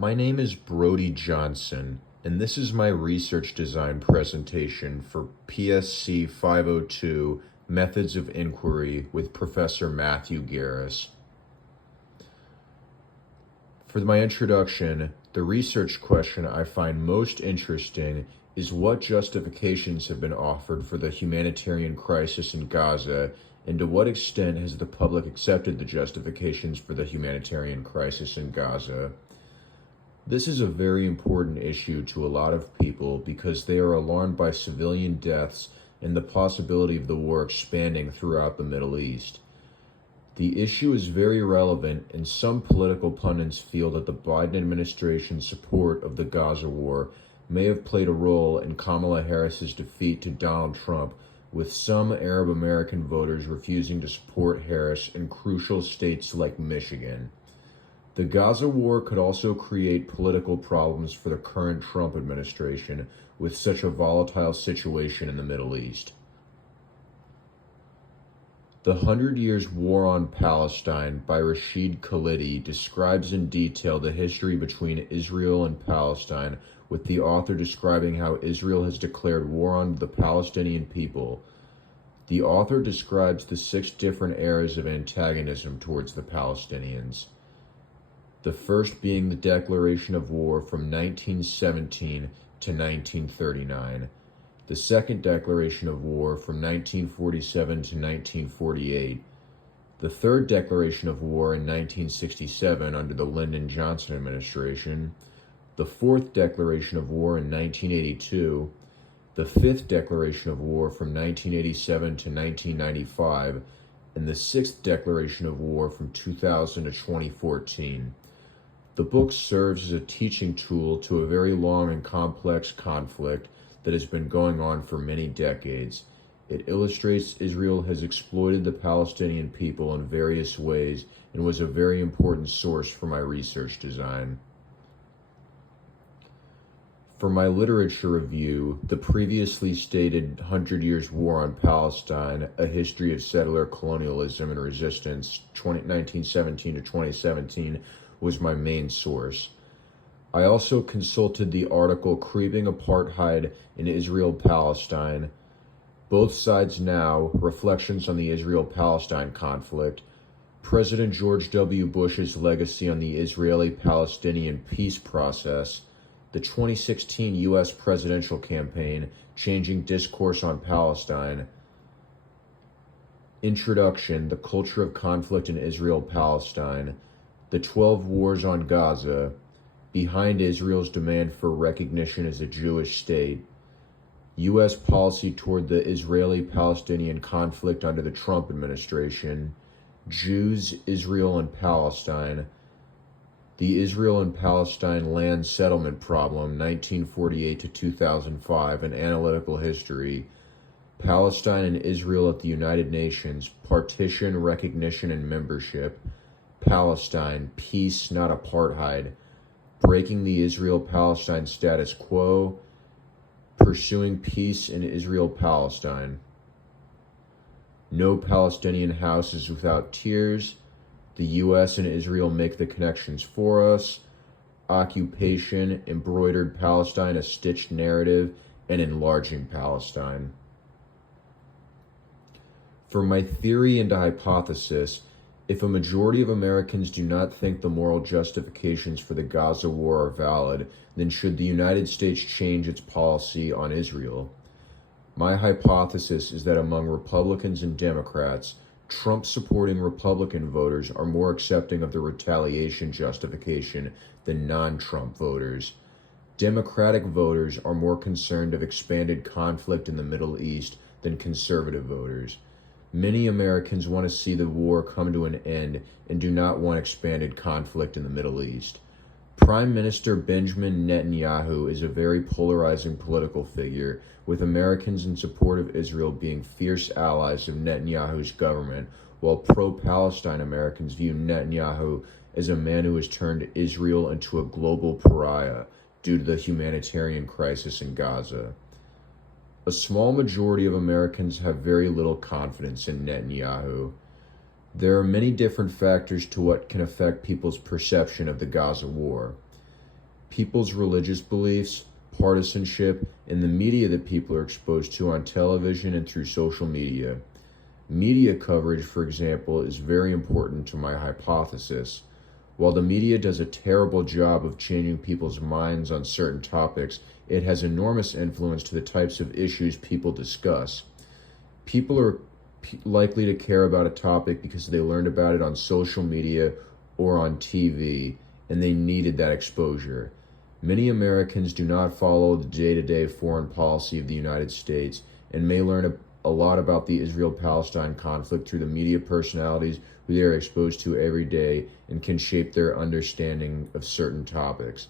My name is Brody Johnson, and this is my research design presentation for PSC 502, Methods of Inquiry with Professor Matthew Garris. For my introduction, the research question I find most interesting is what justifications have been offered for the humanitarian crisis in Gaza, and to what extent has the public accepted the justifications for the humanitarian crisis in Gaza. This is a very important issue to a lot of people because they are alarmed by civilian deaths and the possibility of the war expanding throughout the Middle East. The issue is very relevant, and some political pundits feel that the Biden administration's support of the Gaza war may have played a role in Kamala Harris's defeat to Donald Trump, with some Arab American voters refusing to support Harris in crucial states like Michigan. The Gaza war could also create political problems for the current Trump administration with such a volatile situation in the Middle East. The 100 Years' War on Palestine by Rashid Khalidi describes in detail the history between Israel and Palestine, with the author describing how Israel has declared war on the Palestinian people. The author describes the 6 different eras of antagonism towards the Palestinians. The first being the declaration of war from 1917 to 1939. The second declaration of war from 1947 to 1948. The third declaration of war in 1967 under the Lyndon Johnson administration. The fourth declaration of war in 1982, the fifth declaration of war from 1987 to 1995, and the sixth declaration of war from 2000 to 2014. The book serves as a teaching tool to a very long and complex conflict that has been going on for many decades. It illustrates Israel has exploited the Palestinian people in various ways and was a very important source for my research design. For my literature review, the previously stated 100 Years' War on Palestine, A History of Settler Colonialism and Resistance, 1917 to 2017, was my main source. I also consulted the article Creeping Apartheid in Israel-Palestine, Both Sides Now, Reflections on the Israel-Palestine Conflict, President George W. Bush's Legacy on the Israeli-Palestinian Peace Process, the 2016 U.S. presidential campaign, Changing Discourse on Palestine, Introduction, The Culture of Conflict in Israel-Palestine, The 12 Wars on Gaza, Behind Israel's Demand for Recognition as a Jewish State, U.S. Policy Toward the Israeli-Palestinian Conflict under the Trump Administration, Jews, Israel, and Palestine, The Israel and Palestine Land Settlement Problem, 1948 to 2005, An Analytical History, Palestine and Israel at the United Nations, Partition, Recognition, and Membership, Palestine, Peace, Not Apartheid, Breaking the Israel-Palestine Status Quo, Pursuing Peace in Israel-Palestine, No Palestinian Houses Without Tears, The U.S. and Israel Make the Connections for Us, Occupation, Embroidered Palestine, A Stitched Narrative, and Enlarging Palestine. For my theory and hypothesis, if a majority of Americans do not think the moral justifications for the Gaza war are valid, then should the United States change its policy on Israel? My hypothesis is that among Republicans and Democrats, Trump-supporting Republican voters are more accepting of the retaliation justification than non-Trump voters. Democratic voters are more concerned of expanded conflict in the Middle East than conservative voters. Many Americans want to see the war come to an end and do not want expanded conflict in the Middle East. Prime Minister Benjamin Netanyahu is a very polarizing political figure, with Americans in support of Israel being fierce allies of Netanyahu's government, while pro-Palestine Americans view Netanyahu as a man who has turned Israel into a global pariah due to the humanitarian crisis in Gaza. A small majority of Americans have very little confidence in Netanyahu. There are many different factors to what can affect people's perception of the Gaza war. people's religious beliefs, partisanship, and the media that people are exposed to on television and through social media. Media coverage, for example, is very important to my hypothesis. While the media does a terrible job of changing people's minds on certain topics, it has enormous influence to the types of issues people discuss. People are likely to care about a topic because they learned about it on social media or on TV, and they needed that exposure. Many Americans do not follow the day-to-day foreign policy of the United States and may learn a lot about the Israel-Palestine conflict through the media personalities who they are exposed to every day and can shape their understanding of certain topics.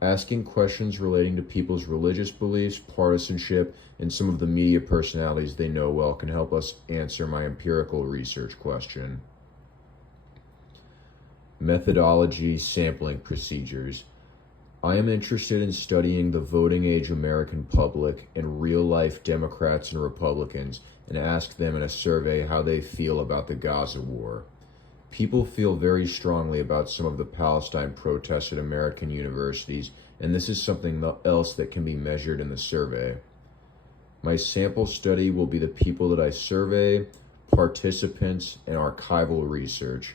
Asking questions relating to people's religious beliefs, partisanship, and some of the media personalities they know well can help us answer my empirical research question. Methodology, sampling procedures. I am interested in studying the voting age American public and real-life Democrats and Republicans and ask them in a survey how they feel about the Gaza war. People feel very strongly about some of the Palestine protests at American universities, and this is something else that can be measured in the survey. My sample study will be the people that I survey, participants, and archival research.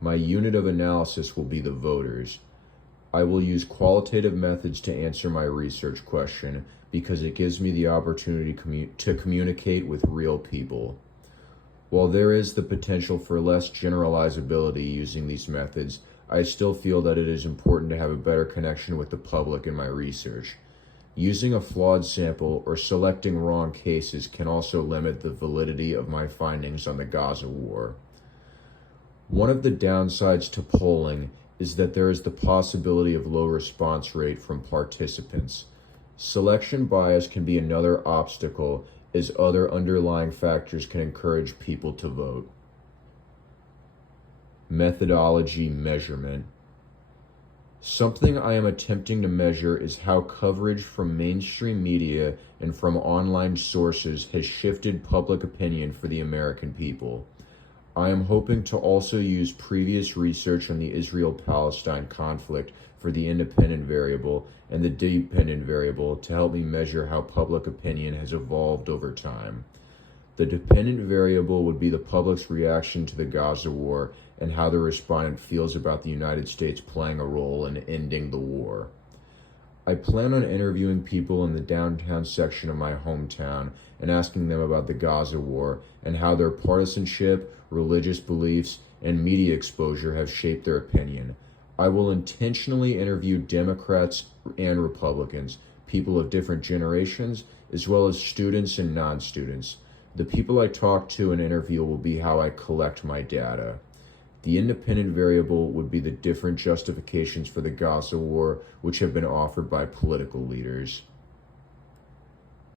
My unit of analysis will be the voters. I will use qualitative methods to answer my research question because it gives me the opportunity to communicate with real people. While there is the potential for less generalizability using these methods, I still feel that it is important to have a better connection with the public in my research. Using a flawed sample or selecting wrong cases can also limit the validity of my findings on the Gaza war. One of the downsides to polling is that there is the possibility of low response rate from participants. Selection bias can be another obstacle, as other underlying factors can encourage people to vote. Methodology measurement. Something I am attempting to measure is how coverage from mainstream media and from online sources has shifted public opinion for the American people. I am hoping to also use previous research on the Israel-Palestine conflict for the independent variable and the dependent variable to help me measure how public opinion has evolved over time. The dependent variable would be the public's reaction to the Gaza war and how the respondent feels about the United States playing a role in ending the war. I plan on interviewing people in the downtown section of my hometown and asking them about the Gaza war and how their partisanship, religious beliefs, and media exposure have shaped their opinion. I will intentionally interview Democrats and Republicans, people of different generations, as well as students and non-students. The people I talk to and interview will be how I collect my data. The independent variable would be the different justifications for the Gaza war, which have been offered by political leaders.